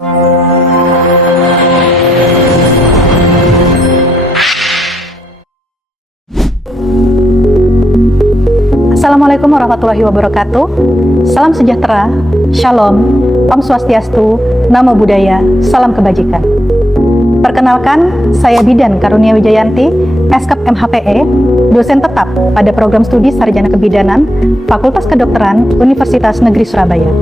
Assalamualaikum warahmatullahi wabarakatuh. Salam sejahtera, Shalom, Om Swastiastu, Namo Buddhaya, Salam Kebajikan. Perkenalkan, saya Bidan Karunia Wijayanti, Eskap MHPE, dosen tetap pada program studi Sarjana Kebidanan, Fakultas Kedokteran, Universitas Negeri Surabaya.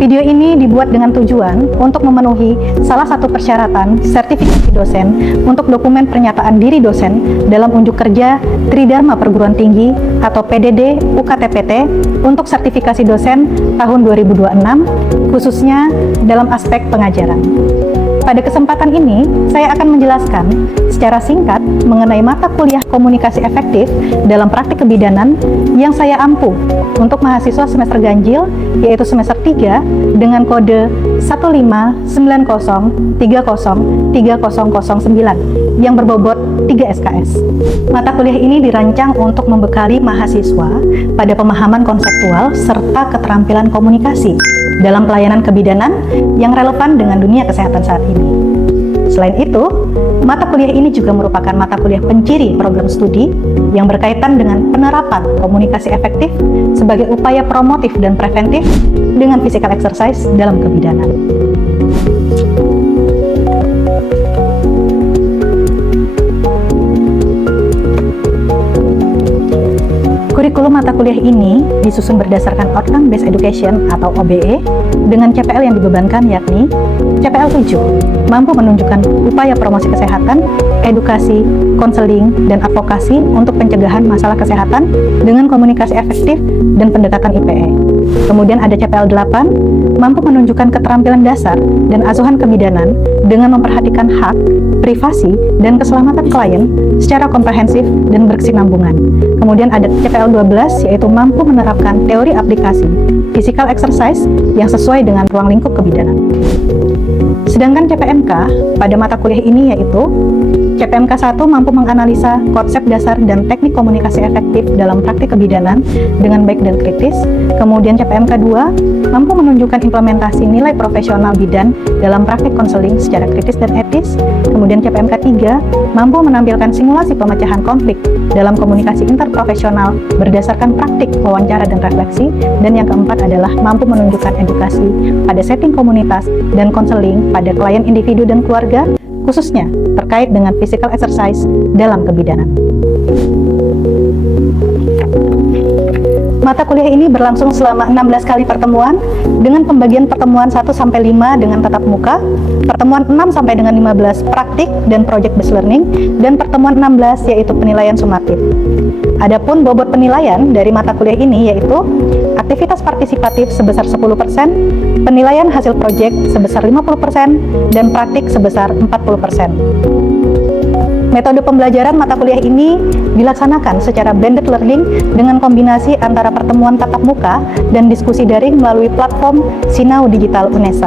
Video ini dibuat dengan tujuan untuk memenuhi salah satu persyaratan sertifikasi dosen untuk dokumen pernyataan diri dosen dalam unjuk kerja Tridharma Perguruan Tinggi atau PDD UKTPT untuk sertifikasi dosen tahun 2026, khususnya dalam aspek pengajaran. Pada kesempatan ini, saya akan menjelaskan secara singkat mengenai mata kuliah komunikasi efektif dalam praktik kebidanan yang saya ampuh untuk mahasiswa semester ganjil, yaitu semester 3 dengan kode 15903030009 yang berbobot 3 SKS. Mata kuliah ini dirancang untuk membekali mahasiswa pada pemahaman konseptual serta keterampilan komunikasi dalam pelayanan kebidanan yang relevan dengan dunia kesehatan saat ini. Selain itu, mata kuliah ini juga merupakan mata kuliah penciri program studi yang berkaitan dengan penerapan komunikasi efektif sebagai upaya promotif dan preventif dengan physical exercise dalam kebidanan. Kurikulum mata kuliah ini disusun berdasarkan Outcome Based Education atau OBE dengan CPL yang dibebankan yakni CPL 7, mampu menunjukkan upaya promosi kesehatan, edukasi, konseling, dan advokasi untuk pencegahan masalah kesehatan dengan komunikasi efektif dan pendekatan IPE. Kemudian ada CPL 8, mampu menunjukkan keterampilan dasar dan asuhan kebidanan dengan memperhatikan hak, privasi, dan keselamatan klien secara komprehensif dan berkesinambungan. Kemudian ada CPL 12, yaitu mampu menerapkan teori aplikasi physical exercise yang sesuai dengan ruang lingkup kebidanan. Sedangkan CPMK pada mata kuliah ini yaitu CPMK 1 mampu menganalisa konsep dasar dan teknik komunikasi efektif dalam praktik kebidanan dengan baik dan kritis. Kemudian CPMK 2 mampu menunjukkan implementasi nilai profesional bidan dalam praktik konseling secara kritis dan etis. Kemudian CPMK 3 mampu menampilkan simulasi pemecahan konflik dalam komunikasi interprofesional berdasarkan praktik wawancara dan refleksi. Dan yang keempat adalah mampu menunjukkan edukasi pada setting komunitas dan konseling pada klien individu dan keluarga, khususnya terkait dengan physical exercise dalam kebidanan. Mata kuliah ini berlangsung selama 16 kali pertemuan dengan pembagian pertemuan 1-5 dengan tatap muka, pertemuan 6 dengan 15 praktik dan project based learning, dan pertemuan 16 yaitu penilaian sumatif. Adapun bobot penilaian dari mata kuliah ini yaitu aktivitas partisipatif sebesar 10%, penilaian hasil project sebesar 50%, dan praktik sebesar 40%. Metode pembelajaran mata kuliah ini dilaksanakan secara blended learning dengan kombinasi antara pertemuan tatap muka dan diskusi daring melalui platform Sinau Digital UNESA.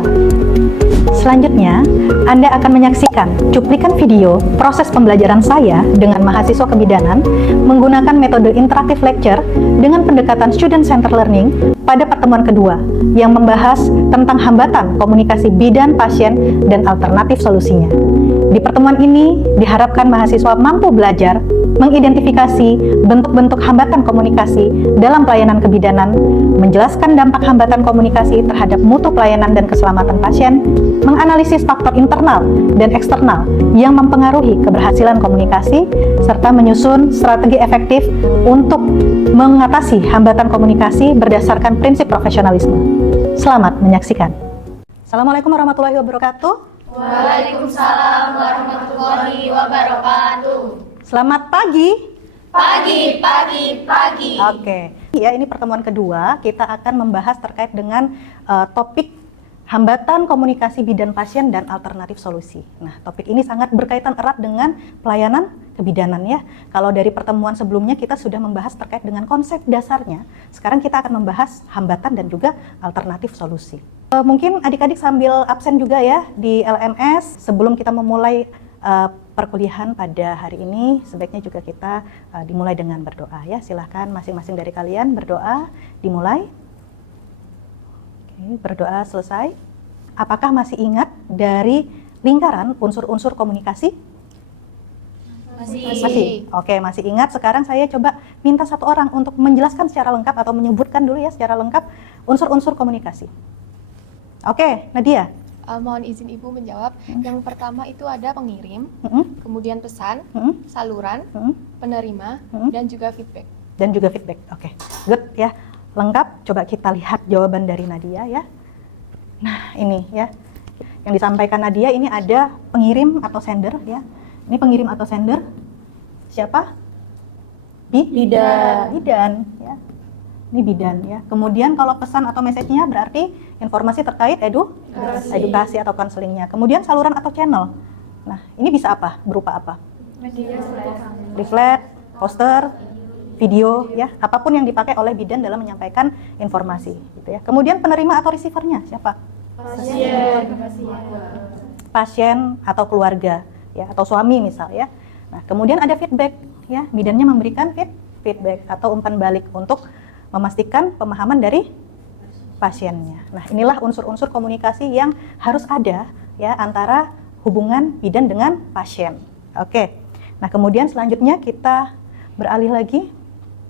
Selanjutnya, Anda akan menyaksikan cuplikan video proses pembelajaran saya dengan mahasiswa kebidanan menggunakan metode interactive lecture dengan pendekatan student center learning pada pertemuan kedua yang membahas tentang hambatan komunikasi bidan pasien dan alternatif solusinya. Di pertemuan ini diharapkan mahasiswa mampu belajar mengidentifikasi bentuk-bentuk hambatan komunikasi dalam pelayanan kebidanan, menjelaskan dampak hambatan komunikasi terhadap mutu pelayanan dan keselamatan pasien, menganalisis faktor internal dan eksternal yang mempengaruhi keberhasilan komunikasi, serta menyusun strategi efektif untuk mengatasi hambatan komunikasi berdasarkan prinsip profesionalisme. Selamat menyaksikan. Assalamualaikum warahmatullahi wabarakatuh. Waalaikumsalam warahmatullahi wabarakatuh. Selamat pagi. Pagi. Oke. Ya, ini pertemuan kedua, kita akan membahas terkait dengan topik hambatan komunikasi bidan pasien dan alternatif solusi. Nah, topik ini sangat berkaitan erat dengan pelayanan kebidanan ya. Kalau dari pertemuan sebelumnya kita sudah membahas terkait dengan konsep dasarnya, sekarang kita akan membahas hambatan dan juga alternatif solusi. Mungkin adik-adik sambil absen juga ya di LMS sebelum kita memulai perkuliahan pada hari ini, sebaiknya juga kita dimulai dengan berdoa ya. Silahkan masing-masing dari kalian berdoa, dimulai. Oke, berdoa selesai. Apakah masih ingat dari lingkaran unsur-unsur komunikasi? Masih. Oke, masih ingat. Sekarang saya coba minta satu orang untuk menjelaskan secara lengkap atau menyebutkan dulu ya secara lengkap unsur-unsur komunikasi. Oke, Nadia. Mohon izin Ibu menjawab. Yang pertama itu ada pengirim, kemudian pesan, Mm-mm. saluran, penerima, dan juga feedback. Dan juga feedback. Oke, good ya. Lengkap. Coba kita lihat jawaban dari Nadia ya. Nah, ini ya. Yang disampaikan Nadia ini ada pengirim atau sender ya. Ini pengirim atau sender. Siapa? Bidan ya. Ini bidan ya. Kemudian kalau pesan atau message-nya berarti informasi terkait edukasi atau konselingnya. Kemudian saluran atau channel. Nah, ini bisa apa? Berupa apa? Leaflet, poster, video ya. Apapun yang dipakai oleh bidan dalam menyampaikan informasi gitu ya. Kemudian penerima atau receiver-nya siapa? Pasien atau keluarga ya, atau suami misal ya. Nah, kemudian ada feedback ya. Bidannya memberikan feedback atau umpan balik untuk memastikan pemahaman dari pasiennya. Nah, inilah unsur-unsur komunikasi yang harus ada ya antara hubungan bidan dengan pasien. Oke. Nah, kemudian selanjutnya kita beralih lagi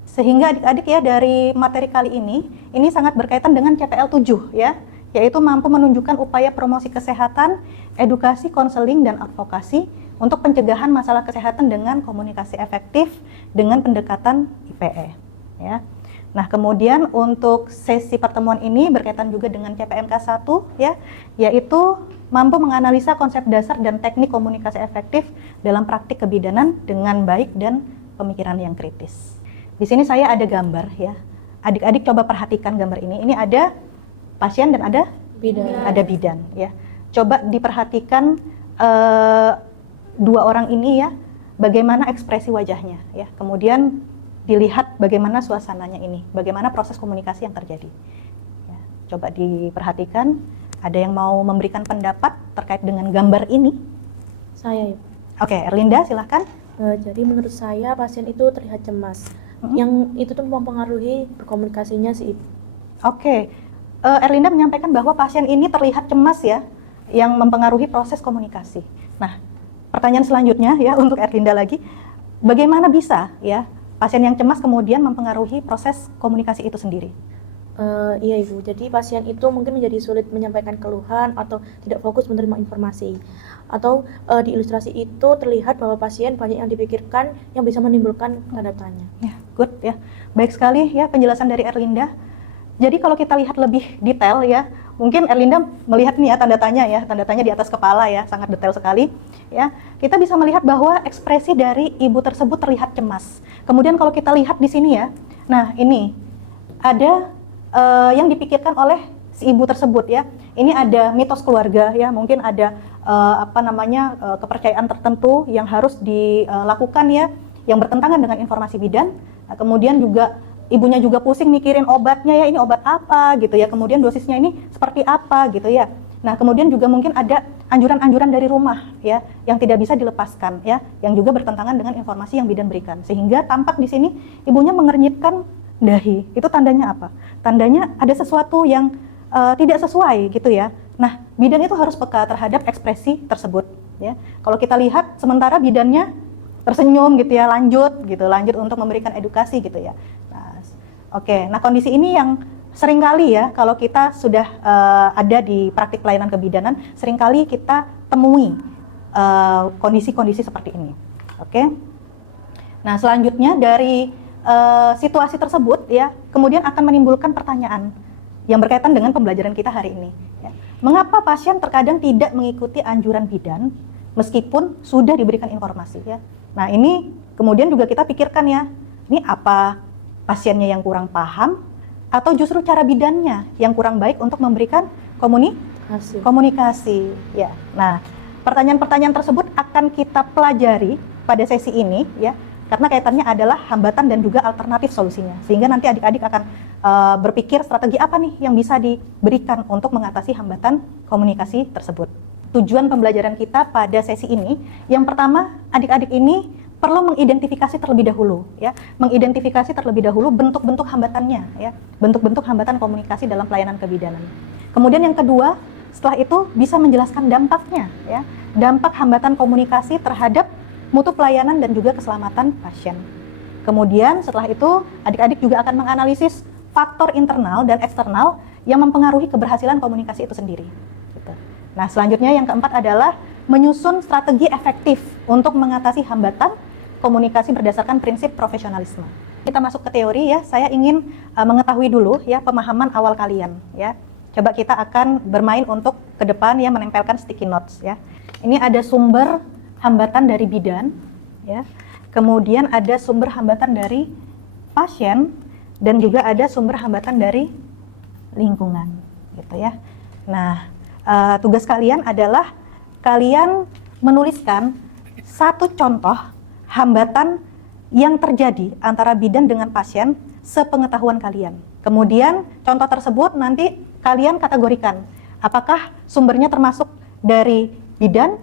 sehingga adik-adik ya dari materi kali ini sangat berkaitan dengan CPL 7 ya, yaitu mampu menunjukkan upaya promosi kesehatan, edukasi, konseling dan advokasi untuk pencegahan masalah kesehatan dengan komunikasi efektif dengan pendekatan IPE ya. Nah, kemudian untuk sesi pertemuan ini berkaitan juga dengan CPMK 1 ya, yaitu mampu menganalisa konsep dasar dan teknik komunikasi efektif dalam praktik kebidanan dengan baik dan pemikiran yang kritis. Di sini saya ada gambar ya. Adik-adik coba perhatikan gambar ini. Ini ada pasien dan ada bidan ya. Coba diperhatikan dua orang ini ya, bagaimana ekspresi wajahnya ya. Kemudian dilihat bagaimana suasananya ini, bagaimana proses komunikasi yang terjadi. Ya, coba diperhatikan, ada yang mau memberikan pendapat terkait dengan gambar ini? Saya. Oke, Erlinda silahkan. Jadi menurut saya pasien itu terlihat cemas. Yang itu tuh mempengaruhi berkomunikasinya si ibu. Oke, Erlinda menyampaikan bahwa pasien ini terlihat cemas ya, yang mempengaruhi proses komunikasi. Nah, pertanyaan selanjutnya ya untuk Erlinda lagi, bagaimana bisa ya pasien yang cemas kemudian mempengaruhi proses komunikasi itu sendiri? Iya Ibu, jadi pasien itu mungkin menjadi sulit menyampaikan keluhan atau tidak fokus menerima informasi. Atau di ilustrasi itu terlihat bahwa pasien banyak yang dipikirkan yang bisa menimbulkan tanda tanya. Ya, good ya. Baik sekali ya penjelasan dari Erlinda. Jadi kalau kita lihat lebih detail ya, mungkin Erlinda melihat nih ya tanda tanya di atas kepala ya, sangat detail sekali ya. Kita bisa melihat bahwa ekspresi dari ibu tersebut terlihat cemas. Kemudian kalau kita lihat di sini ya, nah ini ada yang dipikirkan oleh si ibu tersebut ya. Ini ada mitos keluarga ya, mungkin ada kepercayaan tertentu yang harus dilakukan ya, yang bertentangan dengan informasi bidan. Nah, kemudian juga ibunya juga pusing mikirin obatnya ya, ini obat apa gitu ya, kemudian dosisnya ini seperti apa gitu ya. Nah, kemudian juga mungkin ada anjuran-anjuran dari rumah ya, yang tidak bisa dilepaskan ya, yang juga bertentangan dengan informasi yang bidan berikan. Sehingga tampak di sini ibunya mengernyitkan dahi. Itu tandanya apa? Tandanya ada sesuatu yang tidak sesuai gitu ya. Nah, bidan itu harus peka terhadap ekspresi tersebut ya. Kalau kita lihat sementara bidannya tersenyum gitu ya, lanjut untuk memberikan edukasi gitu ya. Nah, oke. Nah, kondisi ini yang seringkali ya kalau kita sudah ada di praktik pelayanan kebidanan, seringkali kita temui kondisi-kondisi seperti ini. Oke. Nah, selanjutnya dari situasi tersebut ya, kemudian akan menimbulkan pertanyaan yang berkaitan dengan pembelajaran kita hari ini ya. Mengapa pasien terkadang tidak mengikuti anjuran bidan meskipun sudah diberikan informasi ya. Nah, ini kemudian juga kita pikirkan ya, ini apa pasiennya yang kurang paham atau justru cara bidannya yang kurang baik untuk memberikan komunikasi ya. Nah, pertanyaan-pertanyaan tersebut akan kita pelajari pada sesi ini ya, karena kaitannya adalah hambatan dan juga alternatif solusinya. Sehingga nanti adik-adik akan berpikir strategi apa nih yang bisa diberikan untuk mengatasi hambatan komunikasi tersebut. Tujuan pembelajaran kita pada sesi ini, yang pertama adik-adik ini perlu mengidentifikasi terlebih dahulu ya, mengidentifikasi terlebih dahulu bentuk-bentuk hambatannya ya, bentuk-bentuk hambatan komunikasi dalam pelayanan kebidanan. Kemudian yang kedua, setelah itu bisa menjelaskan dampaknya, ya, dampak hambatan komunikasi terhadap mutu pelayanan dan juga keselamatan pasien. Kemudian setelah itu adik-adik juga akan menganalisis faktor internal dan eksternal yang mempengaruhi keberhasilan komunikasi itu sendiri. Gitu. Nah, selanjutnya yang keempat adalah menyusun strategi efektif untuk mengatasi hambatan komunikasi berdasarkan prinsip profesionalisme. Kita masuk ke teori ya, saya ingin mengetahui dulu ya pemahaman awal kalian ya. Coba kita akan bermain untuk ke depan ya, menempelkan sticky notes ya. Ini ada sumber hambatan dari bidan ya. Kemudian ada sumber hambatan dari pasien dan juga ada sumber hambatan dari lingkungan gitu ya. Nah, tugas kalian adalah kalian menuliskan satu contoh hambatan yang terjadi antara bidan dengan pasien sepengetahuan kalian. Kemudian contoh tersebut nanti kalian kategorikan. Apakah sumbernya termasuk dari bidan?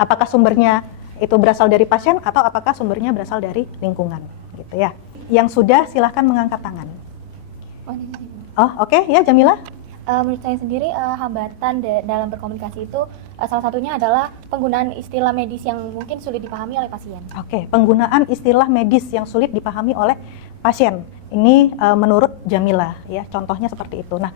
Apakah sumbernya itu berasal dari pasien? Atau apakah sumbernya berasal dari lingkungan? Gitu ya. Yang sudah silahkan mengangkat tangan. Oh, oke ya, Jamila. Menurut saya sendiri hambatan dalam berkomunikasi itu salah satunya adalah penggunaan istilah medis yang mungkin sulit dipahami oleh pasien. Oke, penggunaan istilah medis yang sulit dipahami oleh pasien. Ini menurut Jamila ya, contohnya seperti itu. Nah,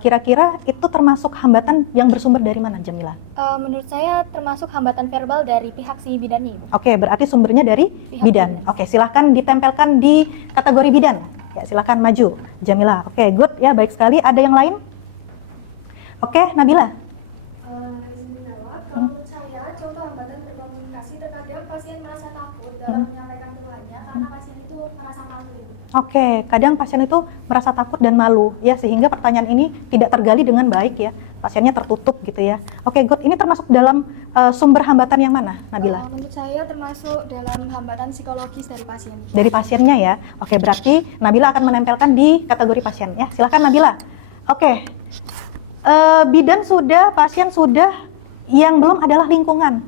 kira-kira itu termasuk hambatan yang bersumber dari mana, Jamila? Menurut saya termasuk hambatan verbal dari pihak si bidannya, Ibu. Oke, berarti sumbernya dari Pihak bidan. Oke, silahkan ditempelkan di kategori bidan. Ya, silahkan maju, Jamila. Oke, good ya, baik sekali. Ada yang lain? Oke, Nabila. Kalau menurut saya, contoh hambatan berkomunikasi terkadang pasien merasa takut dalam menyampaikan keluhannya karena pasien itu merasa malu. Oke, kadang pasien itu merasa takut dan malu ya, sehingga pertanyaan ini tidak tergali dengan baik ya, pasiennya tertutup gitu ya. Oke, good. Ini termasuk dalam sumber hambatan yang mana, Nabila? Menurut saya termasuk dalam hambatan psikologis dari pasien. Dari pasiennya ya. Oke, berarti Nabila akan menempelkan di kategori pasien ya. Silakan Nabila. Oke. Bidan sudah, pasien sudah, yang belum adalah lingkungan.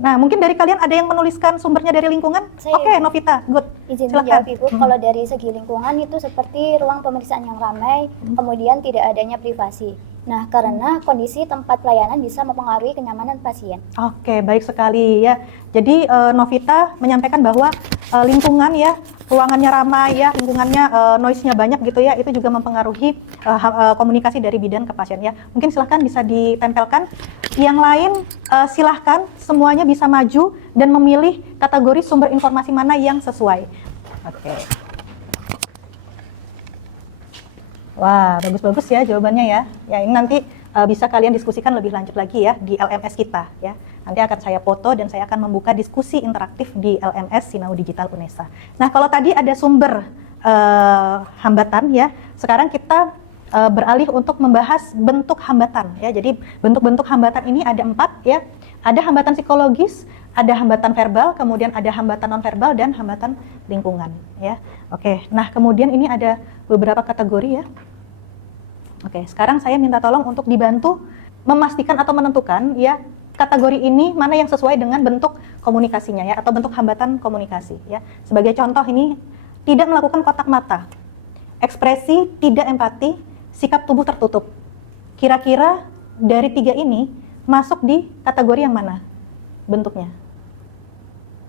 Nah, mungkin dari kalian ada yang menuliskan sumbernya dari lingkungan? Saya, Oke, Novita, good. Izin Silakan. menjawab, Ibu. Kalau dari segi lingkungan itu seperti ruang pemeriksaan yang ramai, kemudian tidak adanya privasi. Nah, karena kondisi tempat pelayanan bisa mempengaruhi kenyamanan pasien. Oke, baik sekali ya. Jadi Novita menyampaikan bahwa lingkungan ya, ruangannya ramai ya, lingkungannya noise-nya banyak gitu ya, itu juga mempengaruhi komunikasi dari bidan ke pasien ya. Mungkin silahkan bisa ditempelkan. Yang lain silahkan semuanya bisa maju dan memilih kategori sumber informasi mana yang sesuai. Oke. Wah, bagus-bagus ya jawabannya ya. Ya, ini nanti bisa kalian diskusikan lebih lanjut lagi ya di LMS kita ya. Nanti akan saya foto dan saya akan membuka diskusi interaktif di LMS Sinau Digital UNESA. Nah, kalau tadi ada sumber hambatan ya, sekarang kita beralih untuk membahas bentuk hambatan ya. Jadi bentuk-bentuk hambatan ini ada 4 ya. Ada hambatan psikologis, ada hambatan verbal, kemudian ada hambatan nonverbal dan hambatan lingkungan ya. Oke, nah kemudian ini ada beberapa kategori ya. Oke, sekarang saya minta tolong untuk dibantu memastikan atau menentukan ya kategori ini mana yang sesuai dengan bentuk komunikasinya ya, atau bentuk hambatan komunikasi ya. Sebagai contoh ini tidak melakukan kontak mata, ekspresi tidak empati, sikap tubuh tertutup. Kira-kira dari 3 ini masuk di kategori yang mana bentuknya?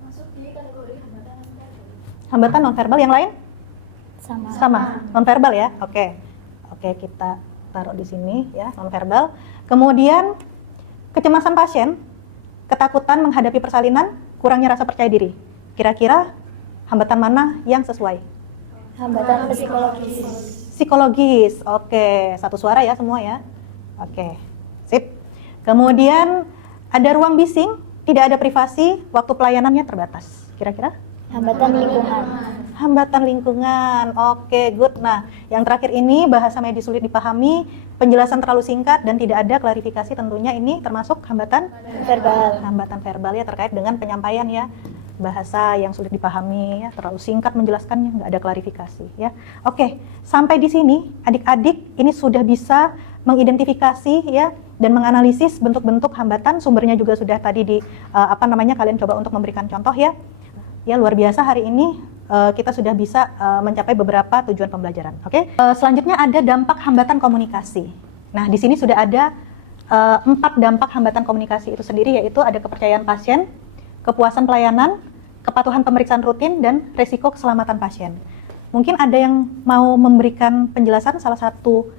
Masuk di kategori hambatan nonverbal. Hambatan nonverbal. Yang lain? Sama. Nonverbal ya. Oke, kita taruh di sini ya, nonverbal. Kemudian kecemasan pasien, ketakutan menghadapi persalinan, kurangnya rasa percaya diri. Kira-kira hambatan mana yang sesuai? Hambatan psikologis. Psikologis. Oke, satu suara ya semua ya. Oke, sip. Kemudian ada ruang bising, tidak ada privasi, waktu pelayanannya terbatas. Kira-kira? Hambatan lingkungan. Hambatan lingkungan. Oke, good. Nah, yang terakhir ini bahasa medis sulit dipahami, penjelasan terlalu singkat dan tidak ada klarifikasi, tentunya ini termasuk hambatan Verbal. hambatan verbal ya, terkait dengan penyampaian ya. Bahasa yang sulit dipahami ya, terlalu singkat menjelaskannya, nggak ada klarifikasi ya. Oke, sampai di sini adik-adik ini sudah bisa mengidentifikasi ya dan menganalisis bentuk-bentuk hambatan. Sumbernya juga sudah tadi di kalian coba untuk memberikan contoh ya. Ya, luar biasa hari ini kita sudah bisa mencapai beberapa tujuan pembelajaran. Oke. Selanjutnya ada dampak hambatan komunikasi. Nah, di sini sudah ada 4 dampak hambatan komunikasi itu sendiri, yaitu ada kepercayaan pasien, kepuasan pelayanan, kepatuhan pemeriksaan rutin, dan risiko keselamatan pasien. Mungkin ada yang mau memberikan penjelasan salah satu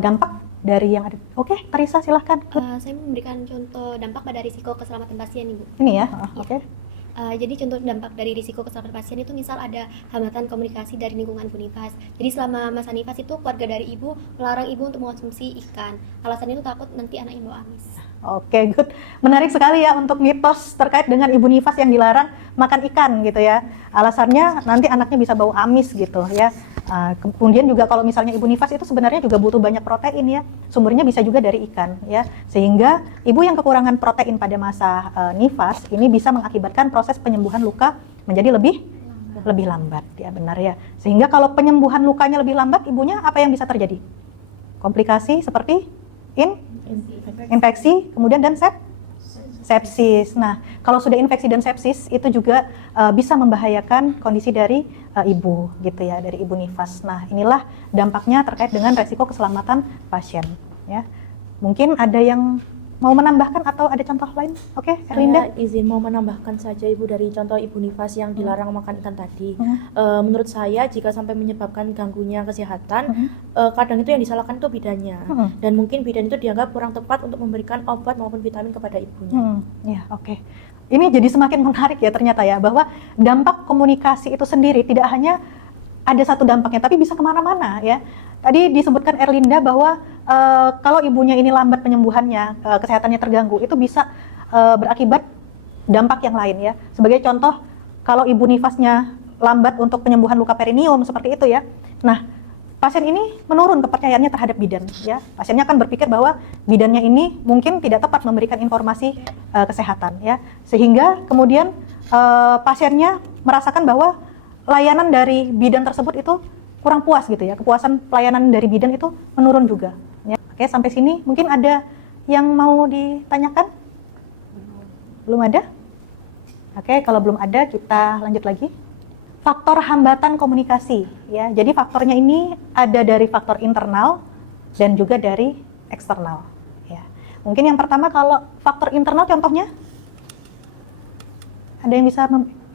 dampak dari yang ada. Oke, Tarisa silahkan. Saya memberikan contoh dampak pada risiko keselamatan pasien, Ibu. Ini ya, oke. Jadi contoh dampak dari risiko keselamatan pasien itu misal ada hambatan komunikasi dari lingkungan Bu Nifas. Jadi selama masa nifas itu keluarga dari ibu melarang ibu untuk mengonsumsi ikan. Alasannya itu takut nanti anak ibu amis. Oke, good. Menarik sekali ya untuk mitos terkait dengan ibu nifas yang dilarang makan ikan gitu ya. Alasannya nanti anaknya bisa bau amis gitu ya. Kemudian juga kalau misalnya ibu nifas itu sebenarnya juga butuh banyak protein ya. Sumbernya bisa juga dari ikan ya. Sehingga ibu yang kekurangan protein pada masa nifas ini bisa mengakibatkan proses penyembuhan luka menjadi lebih lambat ya, benar ya. Sehingga kalau penyembuhan lukanya lebih lambat, ibunya apa yang bisa terjadi? Komplikasi seperti infeksi, kemudian dan sepsis. Nah, kalau sudah infeksi dan sepsis itu juga bisa membahayakan kondisi dari ibu gitu ya, dari ibu nifas. Nah, inilah dampaknya terkait dengan resiko keselamatan pasien ya. Mungkin ada yang mau menambahkan atau ada contoh lain? Oke, Erlinda. Saya izin mau menambahkan saja Ibu dari contoh ibu nifas yang dilarang makan ikan tadi. Menurut saya jika sampai menyebabkan ganggunya kesehatan, kadang itu yang disalahkan itu bidannya. Dan mungkin bidan itu dianggap kurang tepat untuk memberikan obat maupun vitamin kepada ibunya. Ya, oke. Ini jadi semakin menarik ya ternyata ya, bahwa dampak komunikasi itu sendiri tidak hanya ada satu dampaknya, tapi bisa kemana-mana ya. Tadi disebutkan Erlinda bahwa kalau ibunya ini lambat penyembuhannya, kesehatannya terganggu, itu bisa berakibat dampak yang lain ya. Sebagai contoh, kalau ibu nifasnya lambat untuk penyembuhan luka perineum seperti itu ya. Nah, pasien ini menurun kepercayaannya terhadap bidan ya. Pasiennya akan berpikir bahwa bidannya ini mungkin tidak tepat memberikan informasi kesehatan ya. Sehingga kemudian pasiennya merasakan bahwa layanan dari bidan tersebut itu kurang puas gitu ya. Kepuasan pelayanan dari bidan itu menurun juga ya. Oke, sampai sini mungkin ada yang mau ditanyakan? Belum ada? Oke, kalau belum ada kita lanjut lagi. Faktor hambatan komunikasi ya. Jadi faktornya ini ada dari faktor internal dan juga dari eksternal ya. Mungkin yang pertama kalau faktor internal contohnya ada yang bisa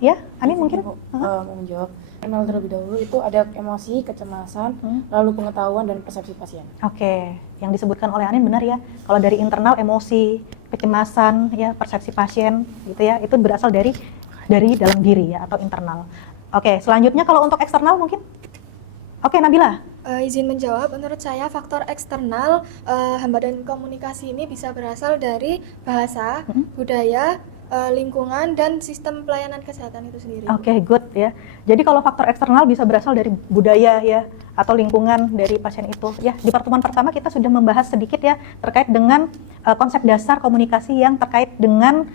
ya, Ani mungkin mau menjawab. Internal terlebih dahulu itu ada emosi, kecemasan, lalu pengetahuan dan persepsi pasien. Oke, yang disebutkan oleh Anin benar ya. Kalau dari internal emosi, kecemasan ya, persepsi pasien gitu ya, itu berasal dari dalam diri ya atau internal. Oke, selanjutnya kalau untuk eksternal mungkin? Oke, Nabila. Izin menjawab, menurut saya faktor eksternal hambatan komunikasi ini bisa berasal dari bahasa, budaya, lingkungan, dan sistem pelayanan kesehatan itu sendiri. Oke, good ya. Jadi kalau faktor eksternal bisa berasal dari budaya ya, atau lingkungan dari pasien itu. Ya, di pertemuan pertama kita sudah membahas sedikit ya terkait dengan konsep dasar komunikasi yang terkait dengan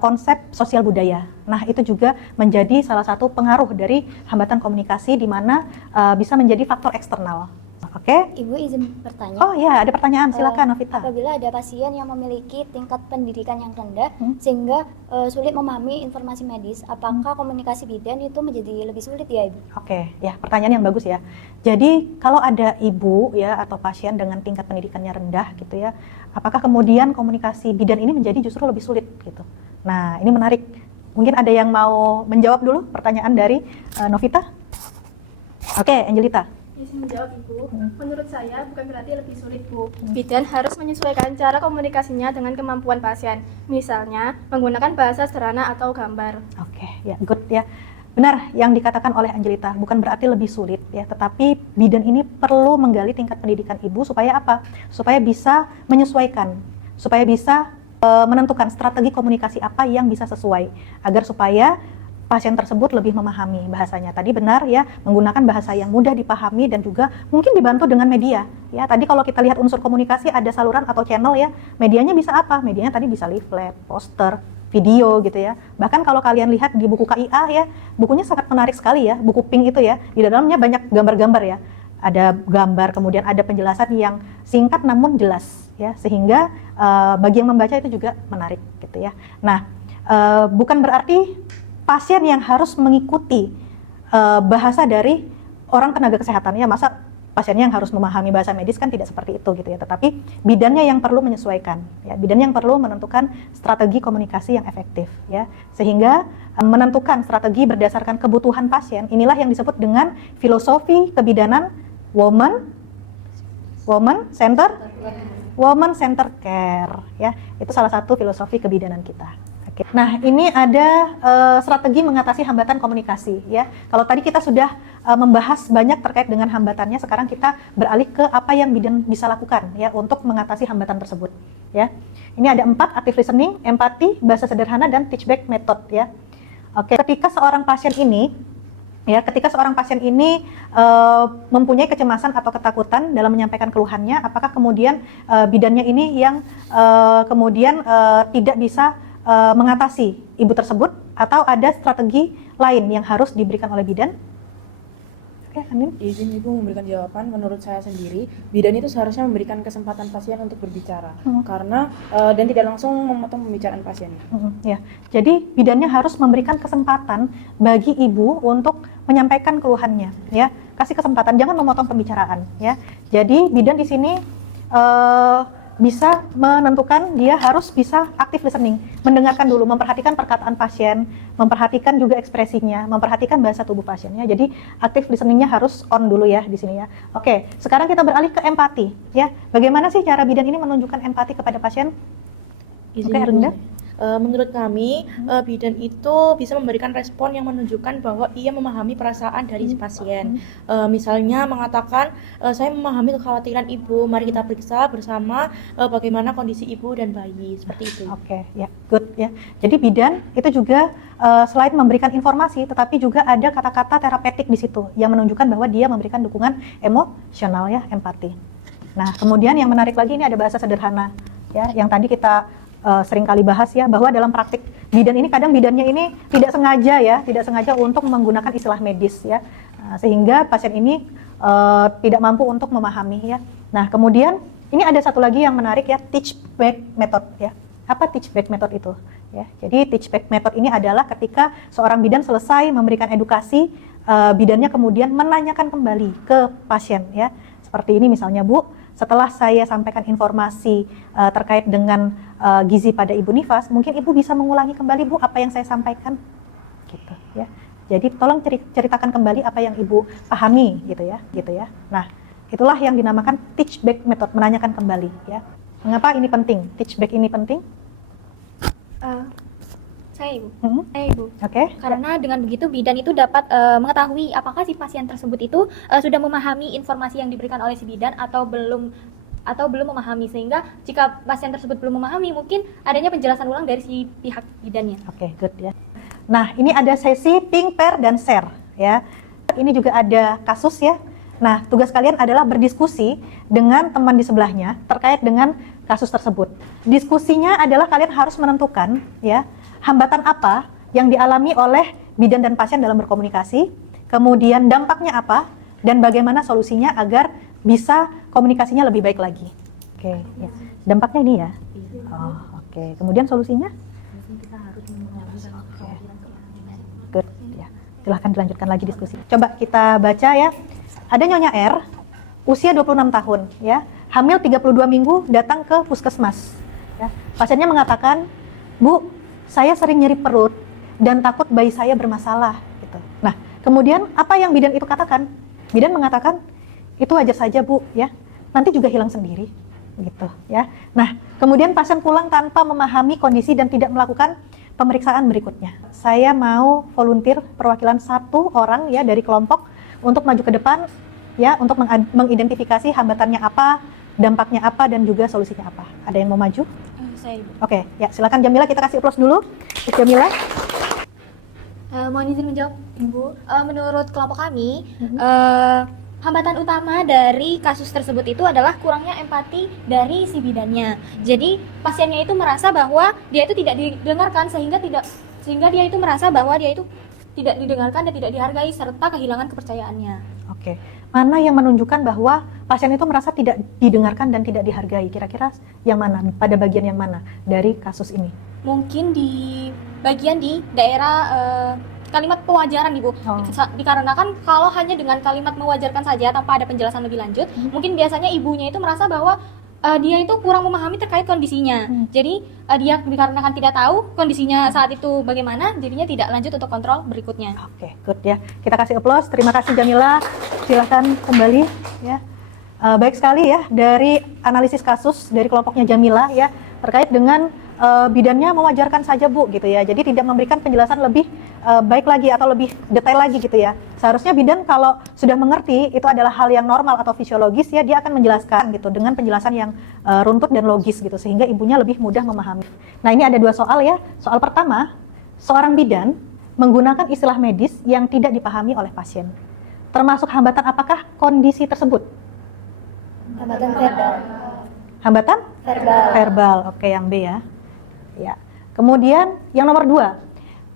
konsep sosial budaya. Nah, itu juga menjadi salah satu pengaruh dari hambatan komunikasi di mana bisa menjadi faktor eksternal. Oke. Ibu izin bertanya. Oh ya, ada pertanyaan, silakan Novita. Apabila ada pasien yang memiliki tingkat pendidikan yang rendah sehingga sulit memahami informasi medis, apakah komunikasi bidan itu menjadi lebih sulit ya, Ibu? Oke, ya pertanyaan yang bagus ya. Jadi kalau ada ibu ya atau pasien dengan tingkat pendidikannya rendah gitu ya, apakah kemudian komunikasi bidan ini menjadi justru lebih sulit gitu? Nah, ini menarik. Mungkin ada yang mau menjawab dulu pertanyaan dari Novita? Oke, Angelita. Izin menjawab Ibu, menurut saya bukan berarti lebih sulit Bu. Bidan harus menyesuaikan cara komunikasinya dengan kemampuan pasien. Misalnya, menggunakan bahasa sederhana atau gambar. Oke, ya good ya. Benar yang dikatakan oleh Angelita, bukan berarti lebih sulit ya, tetapi bidan ini perlu menggali tingkat pendidikan ibu supaya apa? Supaya bisa menyesuaikan, supaya bisa menentukan strategi komunikasi apa yang bisa sesuai, agar supaya pasien tersebut lebih memahami bahasanya. Tadi benar ya, menggunakan bahasa yang mudah dipahami dan juga mungkin dibantu dengan media. Ya, tadi kalau kita lihat unsur komunikasi ada saluran atau channel ya. Medianya bisa apa? Medianya tadi bisa leaflet, poster, video gitu ya. Bahkan kalau kalian lihat di buku KIA ya, bukunya sangat menarik sekali ya, buku pink itu ya. Di dalamnya banyak gambar-gambar ya. Ada gambar, kemudian ada penjelasan yang singkat namun jelas ya, sehingga bagi yang membaca itu juga menarik gitu ya. Nah, bukan berarti pasien yang harus mengikuti bahasa dari orang tenaga kesehatan ya, masa pasiennya yang harus memahami bahasa medis kan tidak seperti itu gitu ya, tetapi bidannya yang perlu menyesuaikan ya, bidan yang perlu menentukan strategi komunikasi yang efektif ya, sehingga menentukan strategi berdasarkan kebutuhan pasien. Inilah yang disebut dengan filosofi kebidanan woman center care ya, itu salah satu filosofi kebidanan kita. Oke. Nah, ini ada strategi mengatasi hambatan komunikasi ya. Kalau tadi kita sudah membahas banyak terkait dengan hambatannya, sekarang kita beralih ke apa yang bidan bisa lakukan ya untuk mengatasi hambatan tersebut ya. Ini ada 4: active listening, empati, bahasa sederhana, dan teach back method ya. Oke, ketika seorang pasien ini mempunyai kecemasan atau ketakutan dalam menyampaikan keluhannya, apakah kemudian bidannya ini yang tidak bisa mengatasi ibu tersebut, atau ada strategi lain yang harus diberikan oleh bidan? Oke, Amin. Izin Ibu memberikan jawaban. Menurut saya sendiri, bidan itu seharusnya memberikan kesempatan pasien untuk berbicara, karena dan tidak langsung memotong pembicaraan pasiennya. Ya, jadi bidannya harus memberikan kesempatan bagi ibu untuk menyampaikan keluhannya, ya. Kasih kesempatan, jangan memotong pembicaraan, ya. Jadi bidan di sini bisa menentukan dia harus bisa active listening, mendengarkan dulu, memperhatikan perkataan pasien, memperhatikan juga ekspresinya, memperhatikan bahasa tubuh pasiennya. Jadi active listeningnya harus on dulu ya di sini ya. Oke, sekarang kita beralih ke empati ya. Bagaimana sih cara bidan ini menunjukkan empati kepada pasien? Oke, Arunda. Menurut kami, bidan itu bisa memberikan respon yang menunjukkan bahwa ia memahami perasaan dari si pasien. Misalnya mengatakan, saya memahami kekhawatiran ibu, mari kita periksa bersama bagaimana kondisi ibu dan bayi, seperti itu. Oke, ya, good ya. Jadi bidan itu juga selain memberikan informasi, tetapi juga ada kata-kata terapeutik di situ yang menunjukkan bahwa dia memberikan dukungan emosional ya, empati. Nah, kemudian yang menarik lagi ini ada bahasa sederhana ya, yang tadi kita sering kali bahas ya, bahwa dalam praktik bidan ini kadang bidannya ini tidak sengaja untuk menggunakan istilah medis ya, sehingga pasien ini tidak mampu untuk memahami ya. Nah, kemudian ini ada satu lagi yang menarik ya, teach back method ya. Apa teach back method itu ya? Jadi teach back method ini adalah ketika seorang bidan selesai memberikan edukasi, bidannya kemudian menanyakan kembali ke pasien ya. Seperti ini misalnya, Bu, setelah saya sampaikan informasi terkait dengan gizi pada Ibu Nifas, mungkin Ibu bisa mengulangi kembali, Bu, apa yang saya sampaikan, gitu ya. Jadi tolong ceritakan kembali apa yang Ibu pahami, gitu ya. Nah, itulah yang dinamakan teach back method, menanyakan kembali ya. Mengapa ini penting? Teach back ini penting? Saya Ibu. Oke. Karena dengan begitu bidan itu dapat mengetahui apakah si pasien tersebut itu sudah memahami informasi yang diberikan oleh si bidan atau belum memahami, sehingga jika pasien tersebut belum memahami, mungkin adanya penjelasan ulang dari si pihak bidannya. Oke, good ya. Nah, ini ada sesi ping, pair, dan share ya. Ini juga ada kasus ya. Nah, tugas kalian adalah berdiskusi dengan teman di sebelahnya terkait dengan kasus tersebut. Diskusinya adalah kalian harus menentukan ya, hambatan apa yang dialami oleh bidan dan pasien dalam berkomunikasi, kemudian dampaknya apa, dan bagaimana solusinya agar bisa komunikasinya lebih baik lagi. Oke, ya. Dampaknya ini ya. Oh, oke. Kemudian solusinya? Oke. Good, ya. Silahkan dilanjutkan lagi diskusi. Coba kita baca ya. Ada Nyonya R, usia 26 tahun, ya, hamil 32 minggu, datang ke puskesmas. Ya. Pasiennya mengatakan, Bu, saya sering nyeri perut dan takut bayi saya bermasalah. Gitu. Nah, kemudian apa yang bidan itu katakan? Bidan mengatakan, itu wajar saja, Bu, ya. Nanti juga hilang sendiri, gitu, ya. Nah, kemudian pasien pulang tanpa memahami kondisi dan tidak melakukan pemeriksaan berikutnya. Saya mau volunteer perwakilan 1 orang ya dari kelompok untuk maju ke depan, ya, untuk mengidentifikasi hambatannya apa, dampaknya apa, dan juga solusinya apa. Ada yang mau maju? Saya Ibu. Oke, ya, silakan Jamila, kita kasih applause dulu. Jamila. Mohon izin menjawab, Ibu. Menurut kelompok kami, hambatan utama dari kasus tersebut itu adalah kurangnya empati dari si bidannya. Jadi pasiennya itu merasa bahwa dia itu tidak didengarkan, sehingga dia itu merasa bahwa dia itu tidak didengarkan dan tidak dihargai, serta kehilangan kepercayaannya. Oke, mana yang menunjukkan bahwa pasien itu merasa tidak didengarkan dan tidak dihargai? Kira-kira yang mana? Pada bagian yang mana dari kasus ini? Mungkin di bagian di daerah kalimat pewajaran Ibu. Oh. Dikarenakan kalau hanya dengan kalimat mewajarkan saja tanpa ada penjelasan lebih lanjut, mungkin biasanya ibunya itu merasa bahwa dia itu kurang memahami terkait kondisinya. Jadi dia dikarenakan tidak tahu kondisinya saat itu bagaimana, jadinya tidak lanjut untuk kontrol berikutnya. Oke, good ya. Kita kasih applause. Terima kasih Jamila. Silahkan kembali ya. Baik sekali ya dari analisis kasus dari kelompoknya Jamila ya terkait dengan bidannya mewajarkan saja Bu gitu ya. Jadi tidak memberikan penjelasan lebih baik lagi atau lebih detail lagi gitu ya. Seharusnya bidan kalau sudah mengerti itu adalah hal yang normal atau fisiologis ya, dia akan menjelaskan gitu dengan penjelasan yang runtut dan logis gitu sehingga ibunya lebih mudah memahami. Nah, ini ada 2 soal ya. Soal pertama, seorang bidan menggunakan istilah medis yang tidak dipahami oleh pasien. Termasuk hambatan apakah kondisi tersebut? Hambatan verbal. Hambatan? Verbal. Verbal. Oke, yang B ya. Ya. Kemudian yang nomor 2.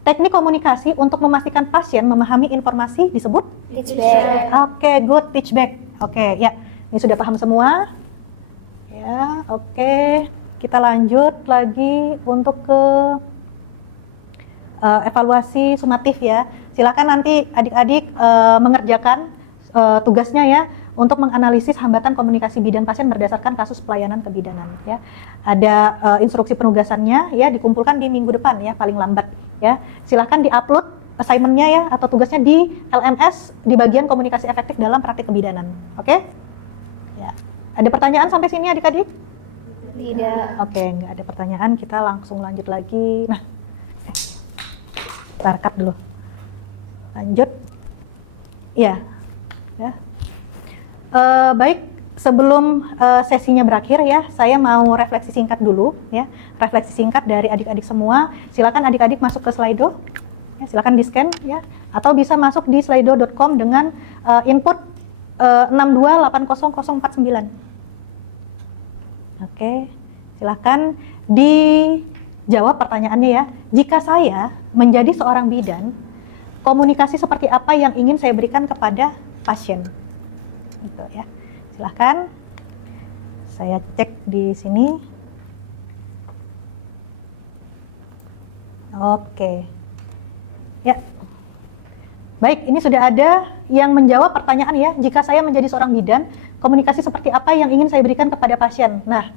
Teknik komunikasi untuk memastikan pasien memahami informasi disebut? Teach back. Oke, good, teach back. Oke, ya. Ini sudah paham semua? Ya, oke. Kita lanjut lagi untuk ke evaluasi sumatif ya. Silakan nanti adik-adik mengerjakan tugasnya ya untuk menganalisis hambatan komunikasi bidan pasien berdasarkan kasus pelayanan kebidanan ya. Ada instruksi penugasannya ya, dikumpulkan di minggu depan ya paling lambat ya. Silakan diupload assignment-nya ya atau tugasnya di LMS di bagian komunikasi efektif dalam praktik kebidanan. Oke? Ya. Ada pertanyaan sampai sini adik-adik? Tidak. Oke, nggak ada pertanyaan, kita langsung lanjut lagi. Nah, kita cut dulu. Lanjut. Iya. Ya. Baik, sebelum sesinya berakhir ya, saya mau refleksi singkat dulu ya. Refleksi singkat dari adik-adik semua. Silakan adik-adik masuk ke Slido. Ya, silakan di-scan ya, atau bisa masuk di slido.com dengan input 6280049. Oke, silakan dijawab pertanyaannya ya. Jika saya menjadi seorang bidan, komunikasi seperti apa yang ingin saya berikan kepada pasien? Gitu ya. Silakan. Saya cek di sini. Oke. Ya. Baik, ini sudah ada yang menjawab pertanyaan ya. Jika saya menjadi seorang bidan, komunikasi seperti apa yang ingin saya berikan kepada pasien? Nah,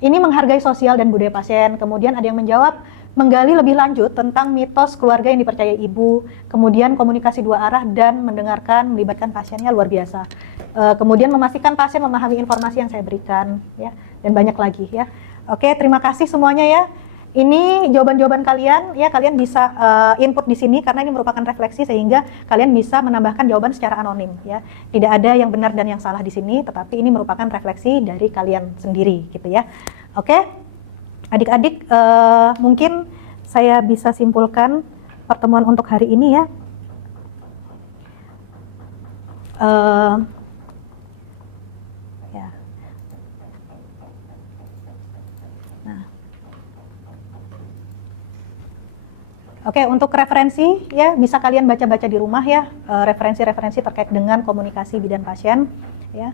ini menghargai sosial dan budaya pasien. Kemudian ada yang menjawab, menggali lebih lanjut tentang mitos keluarga yang dipercaya ibu, kemudian komunikasi 2 arah dan mendengarkan, melibatkan pasiennya luar biasa. Kemudian memastikan pasien memahami informasi yang saya berikan, ya, dan banyak lagi ya. Oke, terima kasih semuanya ya. Ini jawaban-jawaban kalian, ya kalian bisa input di sini karena ini merupakan refleksi sehingga kalian bisa menambahkan jawaban secara anonim, ya. Tidak ada yang benar dan yang salah di sini, tetapi ini merupakan refleksi dari kalian sendiri, gitu ya. Oke. Adik-adik, mungkin saya bisa simpulkan pertemuan untuk hari ini ya. Ya. Nah. Oke, untuk referensi ya bisa kalian baca-baca di rumah ya, referensi-referensi terkait dengan komunikasi bidan pasien. Ya,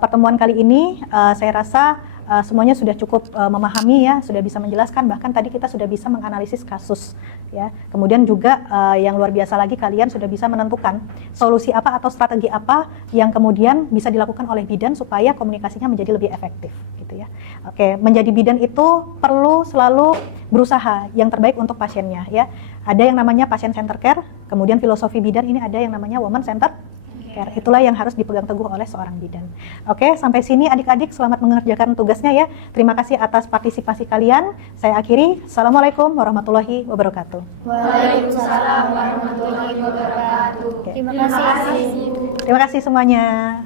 pertemuan kali ini saya rasa semuanya sudah cukup memahami ya, sudah bisa menjelaskan, bahkan tadi kita sudah bisa menganalisis kasus ya. Kemudian juga yang luar biasa lagi kalian sudah bisa menentukan solusi apa atau strategi apa yang kemudian bisa dilakukan oleh bidan supaya komunikasinya menjadi lebih efektif gitu ya. Oke, menjadi bidan itu perlu selalu berusaha yang terbaik untuk pasiennya ya. Ada yang namanya patient center care, kemudian filosofi bidan ini ada yang namanya woman center care. Itulah yang harus dipegang teguh oleh seorang bidan. Oke, sampai sini adik-adik selamat mengerjakan tugasnya ya. Terima kasih atas partisipasi kalian. Saya akhiri. Assalamualaikum warahmatullahi wabarakatuh. Waalaikumsalam warahmatullahi wabarakatuh. Terima kasih. Terima kasih semuanya.